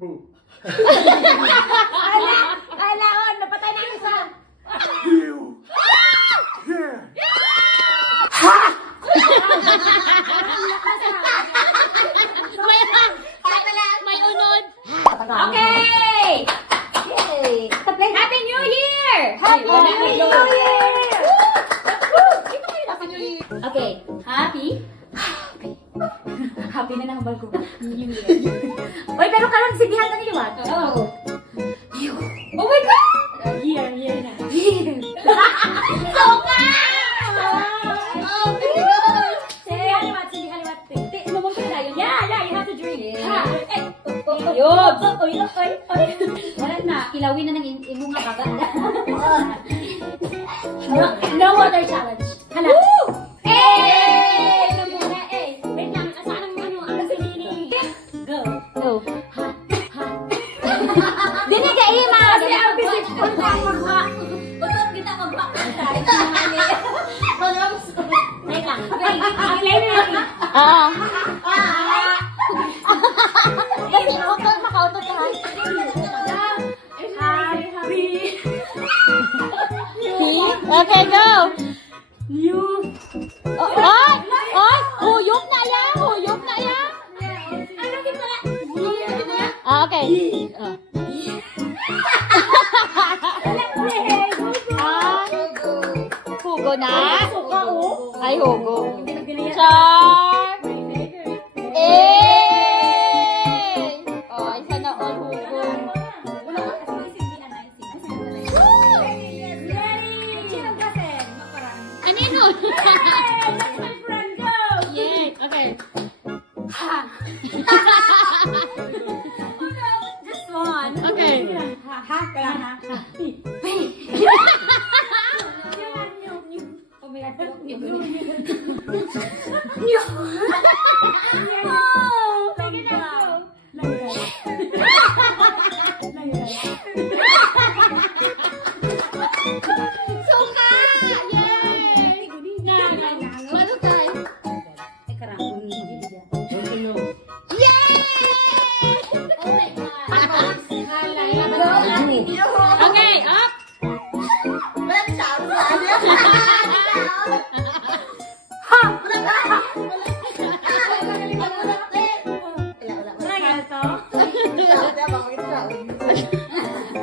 Boo. Ala, napatay na ang isa. You. Yeah. Ha! May unod. Okay! Yay! Happy New Year! Happy New Year! Okay. Happy na nahambal ko. New Year. Oy, pero kalang sindihan ka nila, what? Oo. Oh my God! Year na. Year. Soka! Sindihan liwat. Mamang ka na yun. Yeah, you have to drink. Yun. Wala na. Ilawin na ng imong nga baga. No water challenge. Hala. Okay, go! Huyop na yan! Okay. Hugo na? Ay, hugo. Char! Isa na all hugo. Kanino? Yes, okay. Just one. Okay. Okay, up!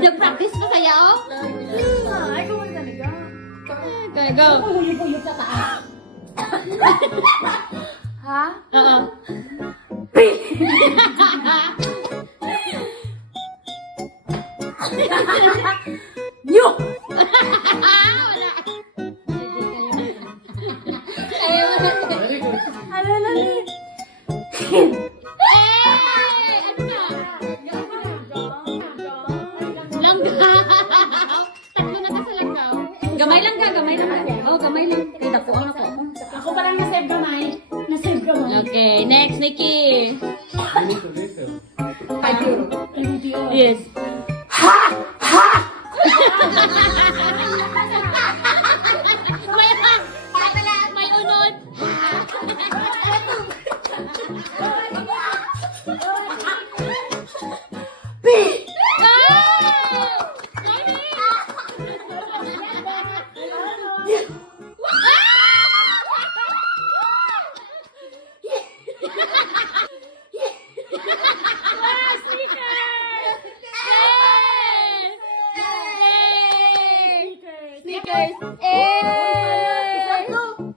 Nag-practice pa kaya, oh? Ay, kung talaga. Okay, go. Huyop na taas. Ha? Oo. Nyo! Wala. Very good. Ano na ni? Ano ba? Langgaw. Tatlo na ka sa langgaw. Gamay lang ka. Oh, gamay lang. Kita po ako. Ako parang na-save gamay. Okay, next, Nikki. Listen. 5 euro. 20 euro. Yes. May unod. Sneakers.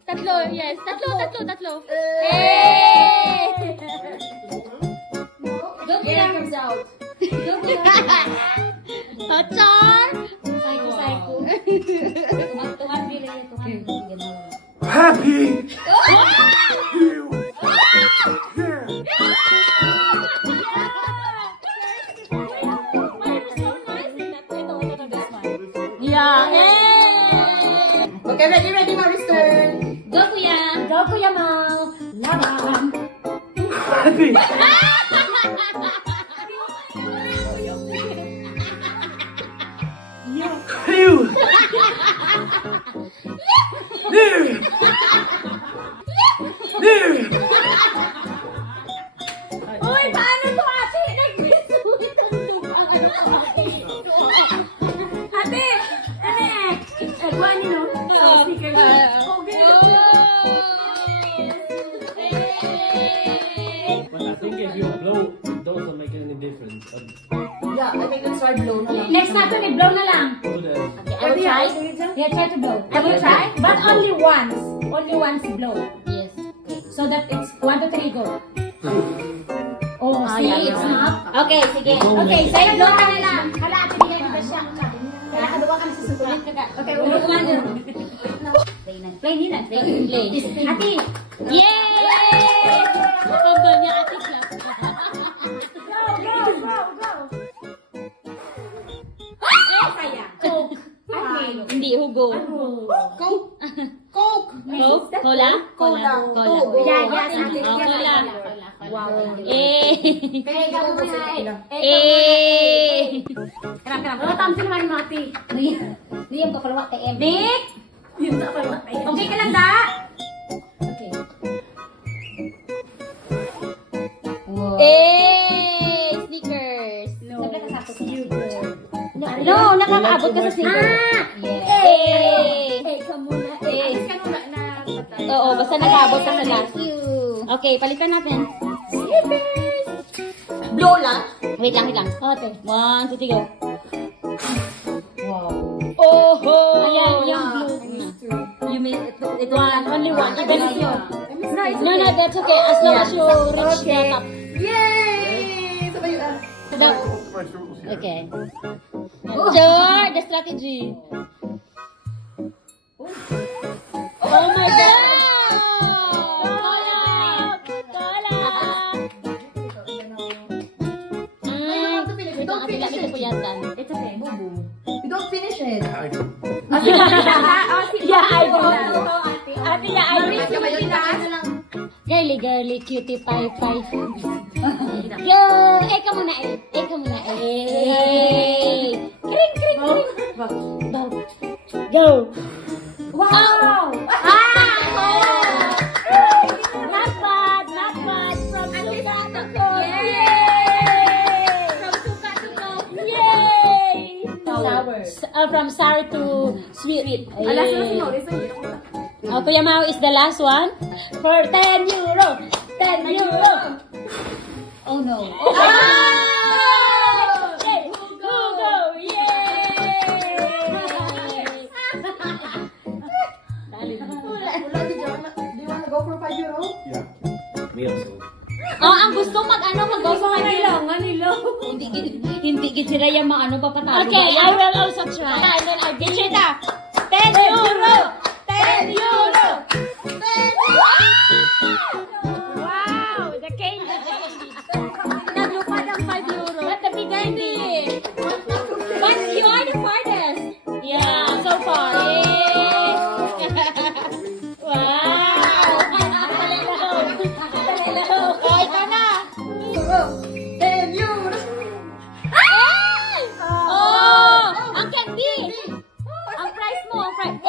Tatlo, yes. Tatlo. Kuya comes out. Tochar. Psycho. Tuhan bilhin niya. Happy. You. Yeah. Yeah. Okay, ready, Marisol. Go, Kuya Mau. Laban. Happy. You. Uy, paano to, ate? doesn't make any difference. Yeah, I think let's try blow na lang. Next natin, i-blow na lang. Do that. Okay, I will try. Yeah, try to blow. I will try, but only once. Only once blow. Yes. So that it's 1, 2, 3, go. Oh, see, yeah, it's yeah. not. Okay, sige. Okay, sa'yo blow ka na lang. Hala, ate, hindi yan ba siya? Kaya kaduwa ka na susukulit ka ka. Okay, ulo na. Play na. Play nila. Play. Ate. Yay! Nakaba niya ate clap. Go, go, go, go. Eh, sayang. Coke. Ate. Hindi, hugo. Coke! Coke! Coke? Cola? Cola. Yeah, yes, ate. Oh, cola. Wow. Eh. Kaya ikaw mo na eh. Eh. Karang-karang. Wala tamsi naman mo, ate. Hindi yung kapalawat kay Em. Nick! Yun sa kapalawat. Okay ka lang, da? Okay. Eh! Sneakers. No, nakakaabot ka sa sneakers. Eh! Eh, ka muna. Eh. Alis ka muna na. Oo, basta nakaabot ka sa last. Okay, palitan natin. Blow lang? Wait lang, wait lang. Okay. 1, 2, 3, go. Wow. Oho! Ayan, yung blue. You mean it One, only one. Even if you. No, no, that's okay. As long as you reach the top. Yay! Sabay yun ah. Okay. Sure, the strategy. Oh my God! Cola! Cola! Wait lang, ate, lapit ko po yata. It's okay. You don't finish it. Yeah, I do. Ate, yeah, I do. Girly, girly, cutie, pie, pie. Yo! Eh, ka muna eh. Eh, ka muna eh. Kring, kring, kring. Go. Go. Wow! Not bad, not bad. From suka to coke. Yay! From suka to coke. Yay! Sour. From sour to sweet. Alas na si Maurice. Kuya Mau is the last one. For 10 euro. 10 euro. Oh no. Hey, Hugo! Yay! Wala, do you wanna go for 5 euro? Yeah. Me also. Oh, ang gusto mag-go sa Kailangan nila. Hindi gitsira yung mga ano papatalo. Okay, I will also try. And then I'll get it up. 10 euro! 10 euro! 10 euro! Wow! The candy. Naglupad ang 5 euro. At the beginning. But you are the farthest. Yeah, so far. Yay! Wow! Oh, ikaw na. 10 euro! Ay! Oh! Ang candy! Ang price mo, ang price.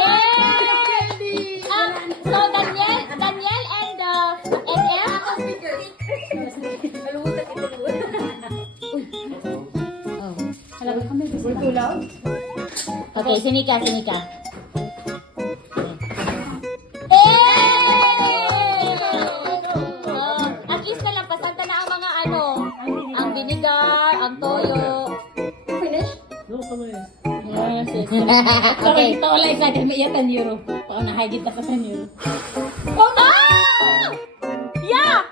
So Daniel and M? We're too loud? Okay, si Mika. At least nalampasan ka na ang mga ano, ang vinegar, ang toyo. Finish? No, come on. Yes. Okay. Kita wala isa dahil may 10 euro. Pao na higit na pa 10 euro. Oh no! Yeah!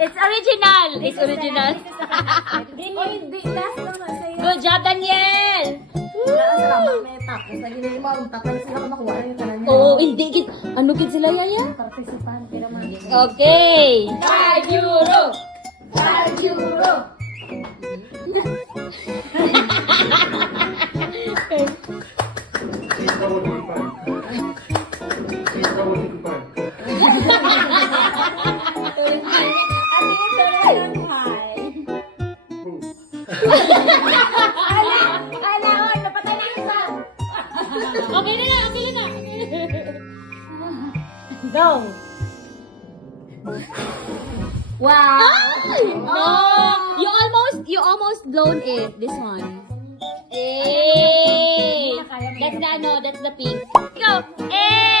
It's original. It's original. Good job, Daniel. Salamat, may tapos. Naging mga tapos sila ko nakuha yung kanan niya. Oh, hindi gid. Ano gid sila yaya? Participan, pero man. Okay. 5 euro. 5 euro! Okay na na. Go! Wow! No! You almost blown it. This one. Hey! That's the pink. Go! Hey!